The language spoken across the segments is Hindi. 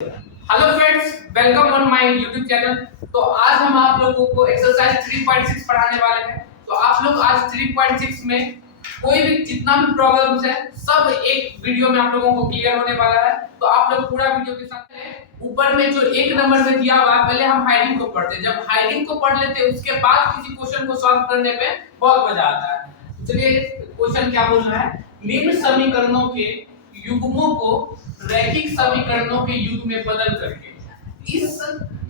Hello friends, welcome on my YouTube channel. तो आज हम आप लोगों को एक्सरसाइज 3.6 पढ़ाने वाले हैं। तो आप लोग आज 3.6 में कोई भी जितना भी प्रॉब्लम्स है सब एक वीडियो में आप लोगों को क्लियर होने वाला है। तो आप लोग पूरा वीडियो के साथ हैं। ऊपर में जो एक नंबर में दिया हुआ है, पहले हम हाइडिंग को पढ़ते हैं। जब हाइडिंग को पढ़ लेते हैं उसके बाद किसी क्वेश्चन को सॉल्व करने पे बहुत मजा आता है। चलिए क्वेश्चन क्या बोल रहा है, निम्न समीकरणों के युग्मों को रैखिक समीकरणों के युग्म में बदल करके इस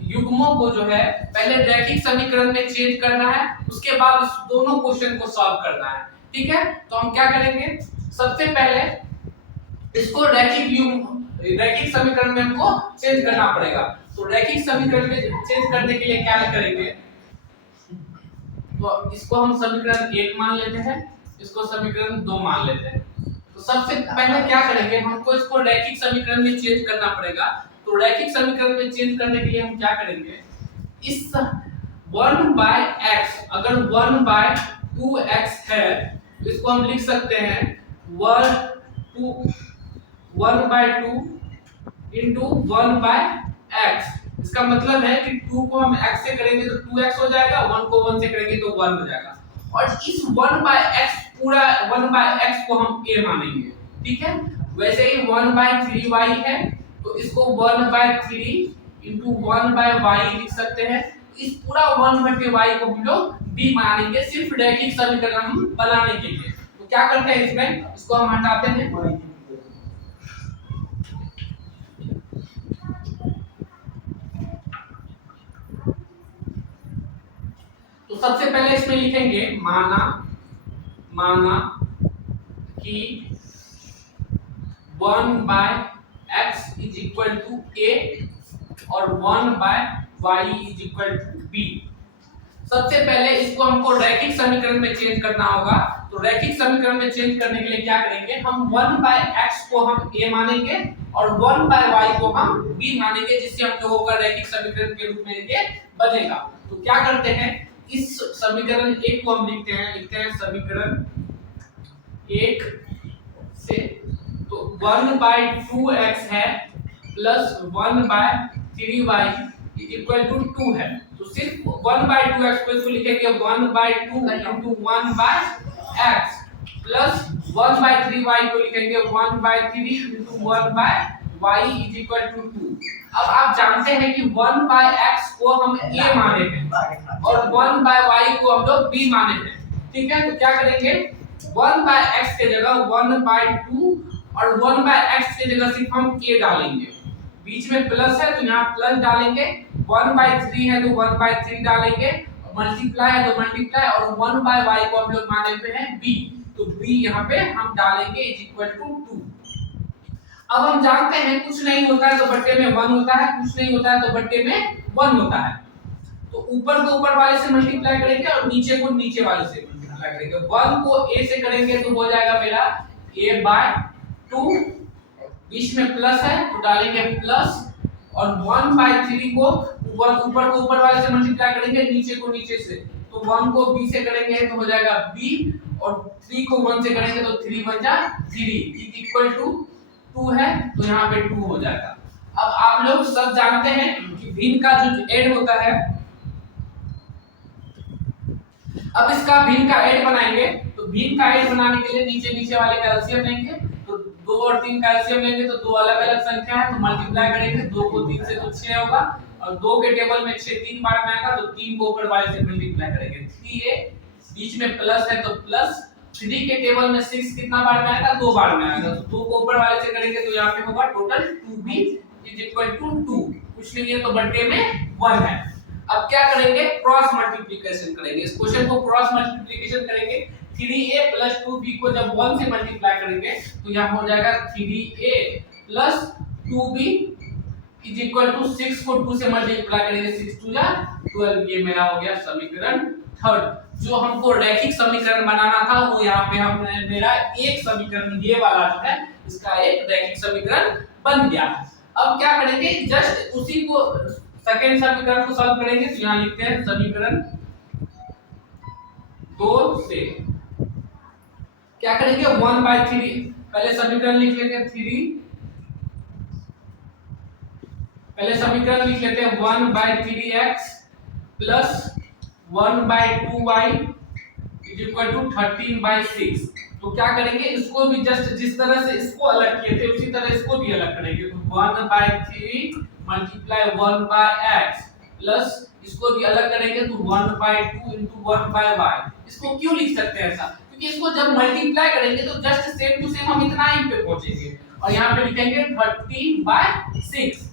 युग्मों को जो है पहले रैखिक समीकरण में चेंज करना है, उसके बाद इस दोनों क्वेश्चन को सॉल्व करना है। ठीक है, तो हम क्या करेंगे, सबसे पहले इसको रैखिक समीकरण में हमको चेंज करना पड़ेगा। तो रैखिक समीकरण में चेंज करने के लिए क्या करेंगे, तो इसको हम समीकरण 1 मान लेते हैं, इसको समीकरण 2 मान लेते हैं। तो सबसे पहले क्या करेंगे, हमको इसको रैखिक समीकरण में चेंज करना पड़ेगा। तो रैखिक समीकरण में चेंज करने के लिए हम क्या करेंगे, इस 1/x अगर 1/2x है तो इसको हम लिख सकते हैं 1/2 into 1/x। इसका मतलब है कि 2 को हम x से करेंगे तो 2x हो जाएगा, 1 को 1 से करेंगे तो 1 हो जाएगा। और इस 1/x पूरा 1/x को हम a मानेंगे। ठीक है, वैसे ही 1/3y है तो इसको 1/3 into 1/y लिख सकते हैं। इस पूरा 1/y को हम लोग b मानेंगे, सिर्फ रैखिक समीकरण हम बनाने के लिए। तो क्या करते हैं, इसमें इसको हम हटाते हैं। तो सबसे पहले इसमें लिखेंगे माना कि 1/x is equal to a और 1/y is equal to b। सबसे पहले इसको हमको रैखिक समीकरण में चेंज करना होगा। तो रैखिक समीकरण में चेंज करने के लिए क्या करेंगे, हम 1/x को हम a मानेंगे और 1/y को हम b मानेंगे, जिससे हम लोगों का रैखिक समीकरण के रूप में ये बनेगा। तो क्या करते हैं, इस समीकरण 1 को हम लिखते हैं समीकरण 1 से। तो 1/2x है plus 1/3y is equal to 2 है। तो सिर्फ 1/2x को इसको लिखेंगे 1/2 into 1/x प्लस 1/3y को लिखेंगे 1/3 into 1/y is equal to 2। अब आप जानते हैं कि 1/x को हम a माने हैं और 1/y को हम लोग b माने हैं। ठीक है, तो क्या करेंगे, 1/x के जगह 1/2 और 1/x के जगह सिर्फ हम a डालेंगे। बीच में प्लस है तो यहाँ प्लस डालेंगे, 1/3 है तो 1/3 डालेंगे, मल्टीप्लाई है तो मल्टीप्लाई, और 1/y को हम लोग माने हुए हैं b, तो b यहाँ पे हम डालेंगे इज इक्वल टू 2। अब हम जानते हैं कुछ नहीं होता है तो बट्टे में 1 होता है, कुछ नहीं होता है तो बट्टे में 1 होता है। तो ऊपर को ऊपर वाले से मल्टीप्लाई करेंगे और नीचे को नीचे वाले से मल्टीप्लाई करेंगे। 1 को a से करेंगे तो हो जाएगा मेरा a/2, बीच में प्लस है तो डालेंगे प्लस, और 1/3 को ऊपर को ऊपर वाले से मल्टीप्लाई करेंगे, नीचे को नीचे से, तो 1 को b से करेंगे तो हो जाएगा b, और 3 को 1 से करेंगे तो 3 बन जा 3 इज इक्वल टू 2 है, तो यहाँ पे 2 हो जाएगा। अब आप लोग सब जानते हैं कि भिन्न का जो ऐड होता है, अब इसका भिन्न का ऐड बनाएंगे। तो भिन्न का ऐड बनाने के लिए नीचे वाले का एलसीएम लेंगे, तो 2 और 3 का एलसीएम लेंगे तो दो अलग अलग संख्या है तो मल्टीप्लाई करेंगे, 2 को 3 से तो 6 होगा, और 2 के टेबल में 6 3 बार में आएगा तो 3 को ऊपर वाले से मल्टीप्लाई करेंगे, 3a, बीच में प्लस है तो प्लस, 3 के टेबल में 6 कितना बार में आएगा, 2 बार में आएगा, तो 2 को ऊपर वाले से करेंगे तो यहाँ पे होगा total 2b is equal to 2, कुछ नहीं है तो बट्टे में 1 है। अब क्या करेंगे, क्रॉस मल्टीप्लिकेशन करेंगे, इस क्वेश्चन को क्रॉस मल्टीप्लिकेशन करेंगे। 3a प्लस 2b को जब 1 से मल्टीप्लाई करेंगे तो यहाँ हो जाएगा 3a plus 2b is equal to 6 को 2 से मल्टीप्लाई करेंगे, 6 2 जा 12, ये मेरा हो गया समीकरण 3। जो हमको रैखिक समीकरण बनाना था वो यहाँ पे हमने मेरा एक समीकरण ये वाला जो है इसका एक रैखिक समीकरण बन गया। अब क्या करेंगे, जस्ट उसी को सेकंड समीकरण को सॉल्व करेंगे। तो यहाँ लिखते हैं समीकरण 2 से क्या करेंगे, 1/3 पहले समीकरण लिख लेते हैं 3 पहले समीकरण लिख लेते हैं 1/3x plus 1/2y is equal to 13/6। तो क्या करेंगे, इसको भी जस्ट जिस तरह से इसको अलग किए थे उसी तरह इसको भी अलग करेंगे। तो 1/3 मल्टीप्लाई 1/x प्लस इसको भी अलग करेंगे तो 1/2 into 1/y। इसको क्यों लिख सकते हैं ऐसा, क्योंकि इसको जब मल्टीप्लाई करेंगे तो जस्ट सेम टू सेम हम इतना ही पे पहुंचेंगे और यहाँ पे लिखेंगे 13/6।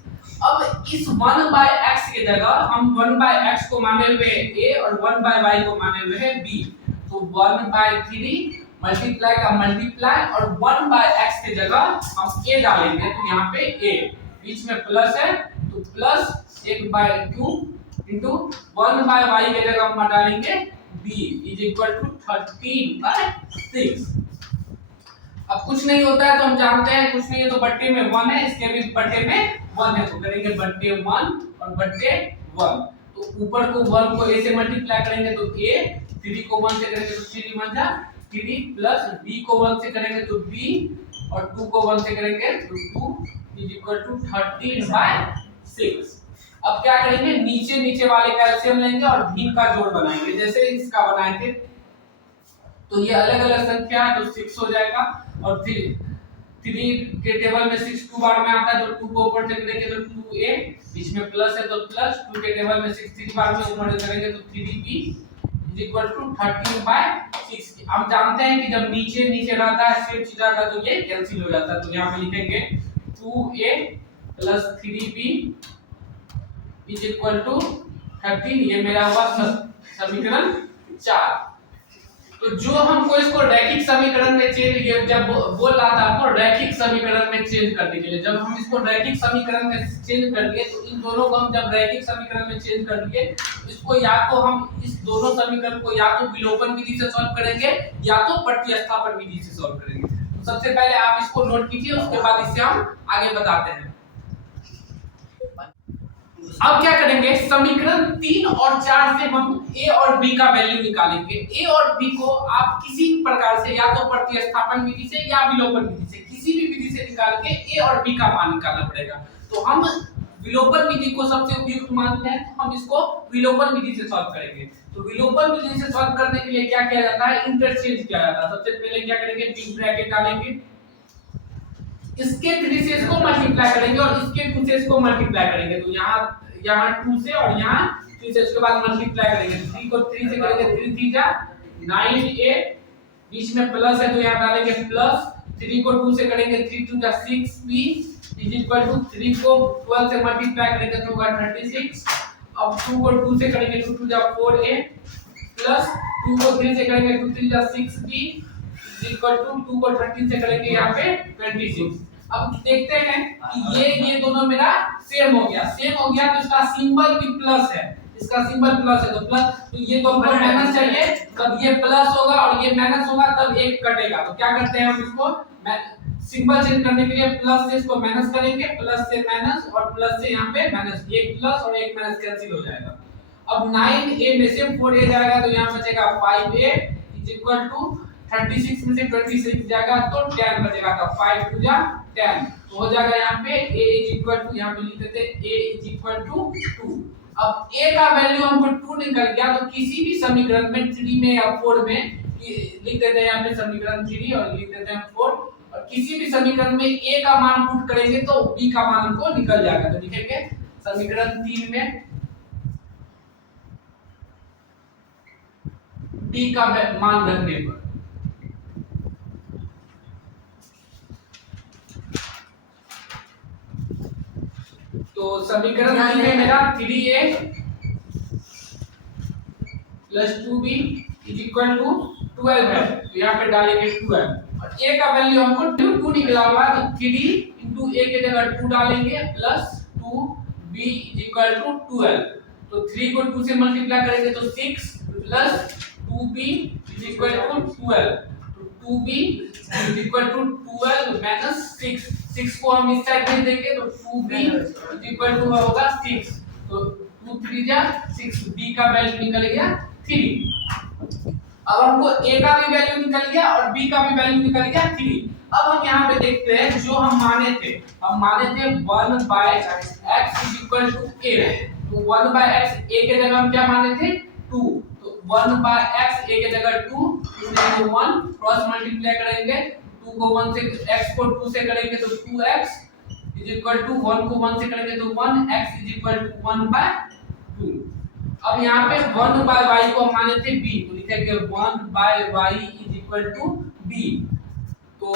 अब इस 1/x की जगह हम 1/x को माने हुए a और 1/y को माने हुए है b। तो 1/3 मल्टीप्लाई का मल्टीप्लाई और 1/x की जगह हम a डालेंगे तो यहाँ पे a बीच में प्लस है तो प्लस 1/2 into 1/y की जगह हम डालेंगे b इज इक्वल टू 13/6। अब कुछ नहीं होता है तो हम जानते हैं कुछ नहीं है तो बट्टे में 1 है, इसके भी बट्टे में 1 है तो करेंगे बट्टे 1 और बट्टे 1। तो ऊपर को 1 को a से मल्टीप्लाई करेंगे तो a, 3 को 1 से करेंगे तो 3 बन जा 3 प्लस b को 1 से करेंगे तो b और 2 को 1 से करेंगे तो 2 इज इक्वल टू 13/6। अब क्या करेंगे, नीचे नीचे वाले का एलसीएम लेंगे और भिन्न का जोड़ बनाएंगे। जैसे इसका बनाए थे तो ये अलग अलग संख्या है तो 6 हो जाएगा और फिर 3 के टेबल में 6 2 बार में आता है तो 2 को ऊपर से करेंगे तो 2a, बीच में प्लस है तो प्लस, 2 के टेबल में 6 3 बार में ऊपर करेंगे तो 3b इज इक्वल टू 13/6। हम जानते हैं कि जब नीचे नीचे रहता है सेम चीज आता है तो ये कैंसिल हो जाता है। तो यहाँ पे लिखेंगे 2a plus 3b is equal to 13। ये मेरा हुआ समीकरण 4। तो जो हमको इसको रैखिक समीकरण में चेंज, ये जब बोल रहा था आपको रैखिक समीकरण में चेंज करने के लिए, जब हम इसको रैखिक समीकरण में चेंज कर दिए तो इन दोनों को हम जब रैखिक समीकरण में चेंज कर दिए इसको या तो हम इस दोनों समीकरण को या तो विलोपन विधि से सॉल्व करेंगे या तो प्रतिस्थापन विधि से सॉल्व करेंगे। तो सबसे पहले आप इसको नोट कीजिए, उसके बाद इससे हम आगे बताते हैं। अब क्या करेंगे, समीकरण 3 और 4 से हम a और b का वैल्यू निकालेंगे। a और b को आप किसी भी प्रकार से या तो प्रतिस्थापन विधि से या विलोपन विधि से किसी भी विधि से निकाल के a और b का मान निकालना पड़ेगा। तो हम विलोपन विधि को सबसे उपयुक्त मानते हैं तो हम इसको विलोपन विधि से सॉल्व करेंगे। तो विलोपन विधि से सॉल्व करने के लिए क्या किया जाता है, इंटरचेंज किया जाता है। सबसे पहले क्या करेंगे, बिग ब्रैकेट डालेंगे, इसके 3 से इसको मल्टीप्लाई करेंगे और इसके 2 से इसको मल्टीप्लाई करेंगे। तो यहाँ 2 से और यहाँ 3 से, उसके बाद मल्टीप्लाई करेंगे। 3 को 3 से करेंगे 3 3 जा 9a, बीच में प्लस है तो यहाँ डालेंगे प्लस, 3 को 2 से करेंगे 3 2 जा 6b इज इक्वल टू 3 को 12 से मल्टीप्लाई करेंगे तो होगा 36। अब 2 को 2 से करेंगे 2 2 जा 4a प्लस 2 को 3 से करेंगे 2 3 जा 6b इज इक्वल टू 2 को 13 से करेंगे यहाँ पे 26। अब देखते हैं कि ये दोनों मेरा सेम हो गया तो इसका सिंबल भी प्लस है, इसका सिंबल प्लस है तो प्लस, तो ये तो हमको माइनस चाहिए, तब ये प्लस होगा और ये माइनस होगा तब एक कटेगा। तो क्या करते हैं हम इसको सिंबल चेंज करने के लिए प्लस से इसको माइनस करेंगे, प्लस से माइनस और प्लस से यहाँ पे माइनस, एक प्लस और एक माइनस कैंसिल हो जाएगा। अब 9a में से 4a जाएगा तो यहाँ बचेगा 5a इज इक्वल टू 36 में से 26 जाएगा तो 10 बचेगा, तो 5 2 जा 10 तो हो जाएगा यहाँ पे a इज इक्वल टू, यहाँ पे लिख देते हैं a इज इक्वल टू 2। अब a का वैल्यू हमको 2 निकल गया तो किसी भी समीकरण में 3 में या 4 में लिख देते हैं, यहाँ पे समीकरण 3 और लिख देते हैं 4 और किसी भी समीकरण में a का मान पुट करेंगे तो b का मान हमको निकल जाएगा। तो लिखेंगे समीकरण 3 में b का मान रखने पर तो समीकरण 3 में मेरा 3a plus 2b is equal to 12 है तो यहाँ पे डालेंगे 12 और a का वैल्यू हमको 2 निकला हुआ है तो 3 into a के जगह 2 डालेंगे plus 2b is equal to 12। तो 3 को 2 से मल्टीप्लाई करेंगे तो 6 plus 2b is equal to 12, तो 2b is equal to 12 minus 6 को हम इस साइड में देंगे तो 2b इज इक्वल टू होगा 6, तो 2 3 जा 6, b का वैल्यू निकल गया 3। अब हमको a का भी वैल्यू निकल गया और b का भी वैल्यू निकल गया 3। अब हम यहाँ पे देखते हैं जो हम माने थे 1/x इक्वल टू ए, तो 1 बाय x a के जगह हम क्या माने थे 2, तो 1 बाय x a के जगह 2 तो 1 क्रॉस मल्टीप्लाई करेंगे 2 को 1 से x को 2 से करेंगे तो 2x इज इक्वल टू 1 को 1 से करेंगे तो 1 x is equal to 1 by 2। अब यहाँ पे 1 बाय y को हम माने थे b, तो लिखेंगे 1 by y is equal to b, तो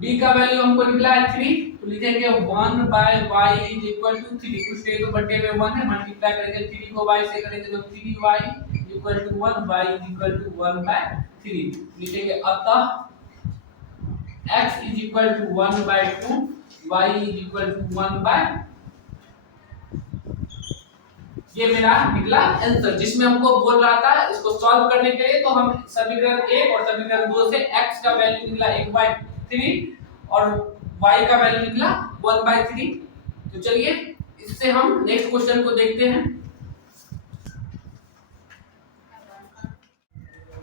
b का वैल्यू हमको निकला है 3, तो लिखेंगे 1 by y is equal to 3, कुछ नहीं तो बट्टे में 1 है, मल्टीप्लाई करेंगे 3 को y से करेंगे तो 3y equal to 1 y equal to 1 by 3, लिखेंगे अतः x is equal to 1 by 2, y is equal to 1 by, ये मेरा निकला आंसर, जिसमें हमको बोल रहा था इसको सॉल्व करने के लिए, तो हम समीकरण 1 और समीकरण 2 से x का वैल्यू निकला 1/3 और y का वैल्यू निकला 1/3। तो चलिए इससे हम नेक्स्ट क्वेश्चन को देखते हैं।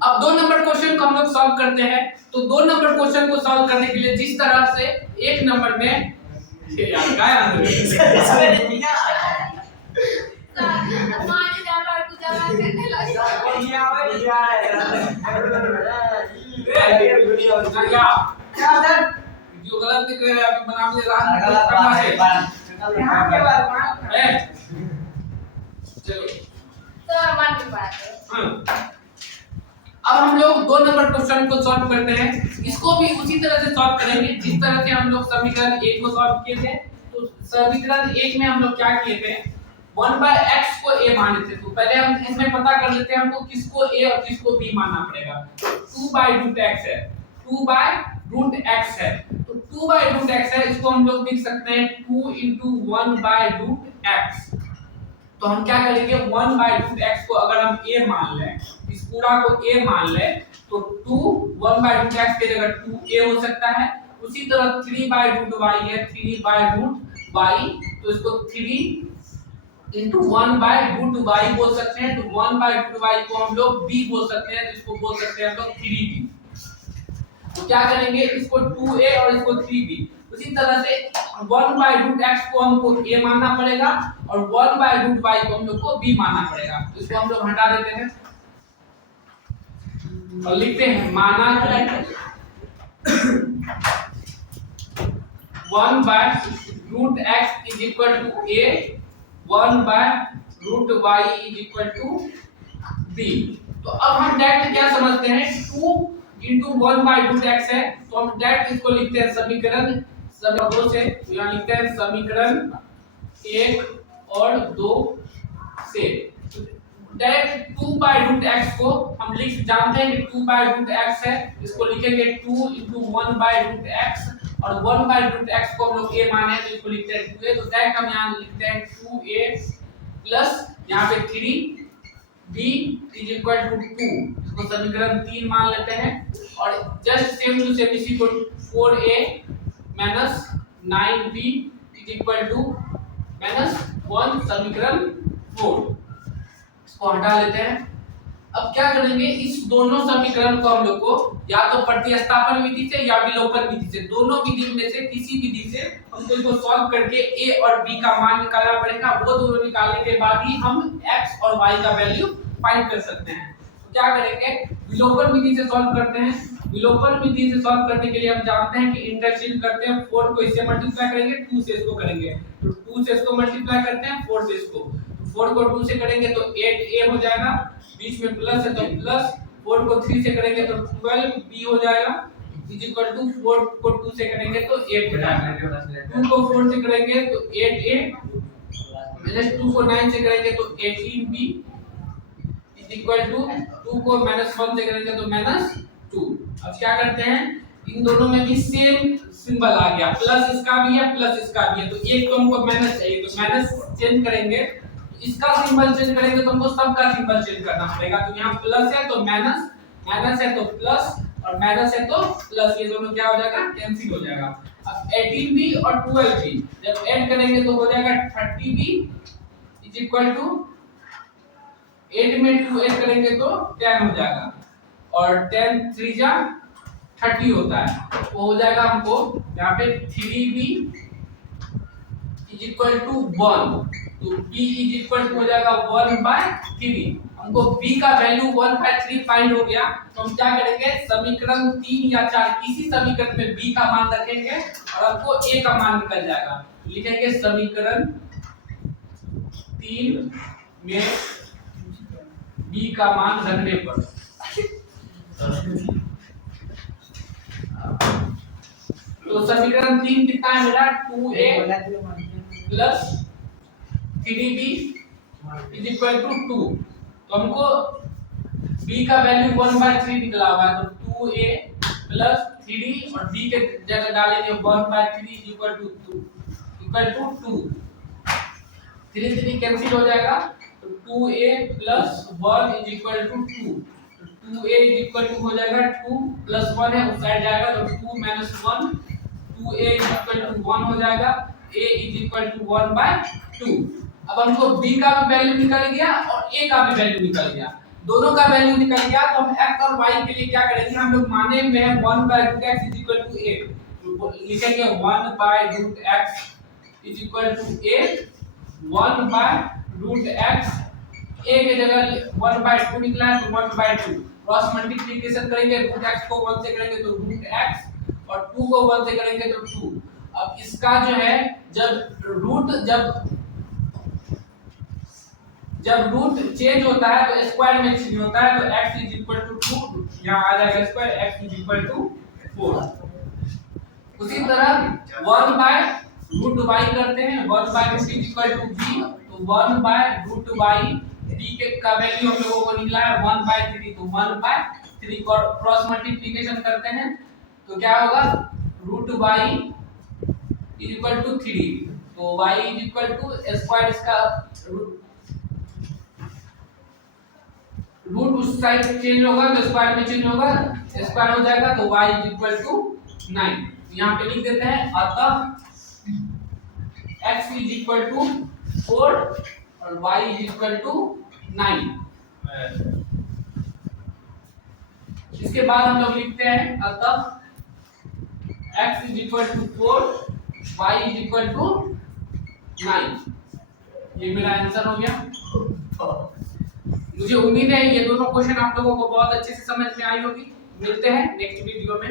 अब 2 नंबर क्वेश्चन को हम लोग सॉल्व करते हैं। तो 2 नंबर क्वेश्चन को सॉल्व करने के लिए जिस तरह से 1 नंबर में यार क्या वीडियो गलत दिख रहा है, अभी बना दे रहा है। चलो तो मान की बात है। अब हम लोग 2 नंबर क्वेश्चन को सॉल्व करते हैं। इसको भी उसी तरह से सॉल्व करेंगे जिस तरह से हम लोग समीकरण 1 को सॉल्व किए थे। तो समीकरण 1 में हम लोग क्या किए थे, 1 बाय x को a माने थे, तो पहले हम इसमें पता कर लेते हैं हमको किसको a और किसको b मानना पड़ेगा। 2 बाय रूट x है, 2 बाय रूट x है, तो 2 बाय रूट x है, इसको हम लोग लिख सकते हैं 2 into 1 बाय रूट x। तो हम क्या करेंगे 1 बाय रूट x को अगर हम a मान लें, इस पूरा को a मान लें, तो 1 बाय रूट x के जगह 2a हो सकता है। उसी तरह 3 बाय रूट y है, 3 बाय रूट y, तो इसको 3 into 1 बाय रूट y बोल सकते हैं। तो 1 बाय रूट y को हम लोग b बोल सकते हैं, तो इसको बोल सकते हैं हम लोग 3b। तो क्या करेंगे, इसको 2a और इसको 3b। उसी तरह से 1 बाय रूट x को हमको a मानना पड़ेगा और 1 बाय रूट y को हम लोग को b मानना पड़ेगा। तो इसको हम लोग हटा देते हैं और लिखते हैं माना कि 1 by root x is equal to a, 1 by root y is equal to b। तो अब हम डायरेक्ट क्या समझते हैं, 2 into 1 बाय रूट x है, तो हम डायरेक्ट इसको लिखते हैं समीकरण 2 से, तो यहाँ लिखते हैं समीकरण 1 और 2 से। डायरेक्ट 2 बाय रूट x को हम लिख जानते हैं कि 2 बाय रूट x है, इसको लिखेंगे 2 into 1 बाय रूट x और 1 बाय रूट x को हम लोग a माने हैं, तो इसको लिखते हैं 2a। तो डायरेक्ट हम यहाँ लिखते हैं 2a प्लस यहाँ पे 3b इज इक्वल टू 2, इसको समीकरण 3 मान लेते हैं। और जस्ट सेम टू सेम इसी को 4a minus 9b is equal to -1 समीकरण 4, इसको हटा लेते हैं। अब क्या करेंगे, इस दोनों समीकरण को हम लोग को या तो प्रतिस्थापन विधि से या विलोपन विधि से, दोनों विधि में से किसी विधि से हमको इसको सॉल्व करके a और b का मान निकालना पड़ेगा। वो दोनों निकालने के बाद ही हम x और y का वैल्यू फाइंड कर सकते हैं। तो क्या करेंगे, विलोपन विधि से सॉल्व करते हैं। विलोपन विधि से सॉल्व करने के लिए हम जानते हैं कि इंटरचेंज करते हैं, 4 को इससे मल्टीप्लाई करेंगे, 2 से इसको करेंगे, तो 2 से इसको मल्टीप्लाई करते हैं, 4 से इसको, 4 को 2 से करेंगे तो 8a हो जाएगा, बीच में प्लस है तो प्लस, 4 को 3 से करेंगे तो 12b हो जाएगा इज इक्वल टू 4 को 2 से करेंगे तो 8 हो जाएगा, 2 को 4 से करेंगे तो 8a माइनस 2 को 9 से करेंगे तो 18b इज इक्वल टू 2 को -1 से करेंगे तो -2। अब क्या करते हैं, इन दोनों में भी सेम सिंबल आ गया, प्लस इसका भी है प्लस इसका भी है, तो एक तो हमको माइनस चाहिए तो माइनस चेंज करेंगे, इसका सिंबल चेंज करेंगे तो हमको सबका सिंबल चेंज करना पड़ेगा। तो यहाँ प्लस है तो माइनस, माइनस है तो प्लस और माइनस है तो प्लस, ये दोनों क्या हो जाएगा, कैंसिल हो जाएगा। अब 18b और 12b जब ऐड करेंगे तो हो जाएगा 30b इज इक्वल टू 8 में 2 ऐड करेंगे तो 10 हो जाएगा और 10 3 जा 30 होता है, तो हो जाएगा हमको यहाँ पे 3b इज इक्वल टू 1, तो b इज इक्वल टू हो जाएगा 1/3। हमको b का वैल्यू 1/3 फाइंड हो गया, तो हम क्या करेंगे, समीकरण 3 या 4 किसी समीकरण में b का मान रखेंगे और हमको a का मान निकल जाएगा। लिखेंगे समीकरण 3 में b का मान रखने पर तो समीकरण 3 कितना है मेरा, 2a plus 3b is equal to 2। तो हमको b का वैल्यू 1/3 निकला हुआ है, तो 2a प्लस 3d और b के जगह डालेंगे 1/3 इज इक्वल टू 2 3 3 कैंसिल हो जाएगा, तो 2a plus 1 is equal to 2। 2a is equal to हो जाएगा 2 प्लस 1 है उस साइड जाएगा, तो 2 minus 1, 2a is equal to 1 हो जाएगा, a इज इक्वल टू 1/2। अब हमको b का भी वैल्यू निकल गया और a का भी वैल्यू निकल गया, दोनों का वैल्यू निकल गया। तो हम x और y के लिए क्या करेंगे, हम लोग माने में है 1/√x is equal to a, तो लिखेंगे 1/√x is equal to a, 1/√x a के जगह 1/2 निकला है, तो 1/2 क्रॉस मल्टीप्लिकेशन करेंगे, √x को 1 से करेंगे तो √x और 2 को 1 से करेंगे तो 2। अब इसका जो है जब रूट चेंज होता है तो स्क्वायर में चेंज होता है, तो x इज इक्वल टू 2 यहां आ जाएगा square, x is equal to 4। उसी तरह 1/√y करते हैं, 1/√y is equal to b, तो 1/√y b के का वैल्यू हम लोगों को निकला है 1/3, तो 1/3 क्रॉस मल्टीप्लिकेशन करते हैं तो क्या होगा, √y इज इक्वल टू 3, तो y is equal to square, इसका रूट उस साइड चेंज होगा तो स्क्वायर में चेंज होगा, स्क्वायर हो जाएगा, तो y इज इक्वल टू 9। यहाँ पे लिख देते हैं, अतः x इज इक्वल टू 4 और y इज इक्वल टू 9। इसके बाद हम लोग लिखते हैं, अतः x is equal to 4, y is equal to 9। ये मेरा आंसर हो गया। मुझे उम्मीद है ये दोनों क्वेश्चन आप लोगों को बहुत अच्छे से समझ में आई होगी। मिलते हैं नेक्स्ट वीडियो में।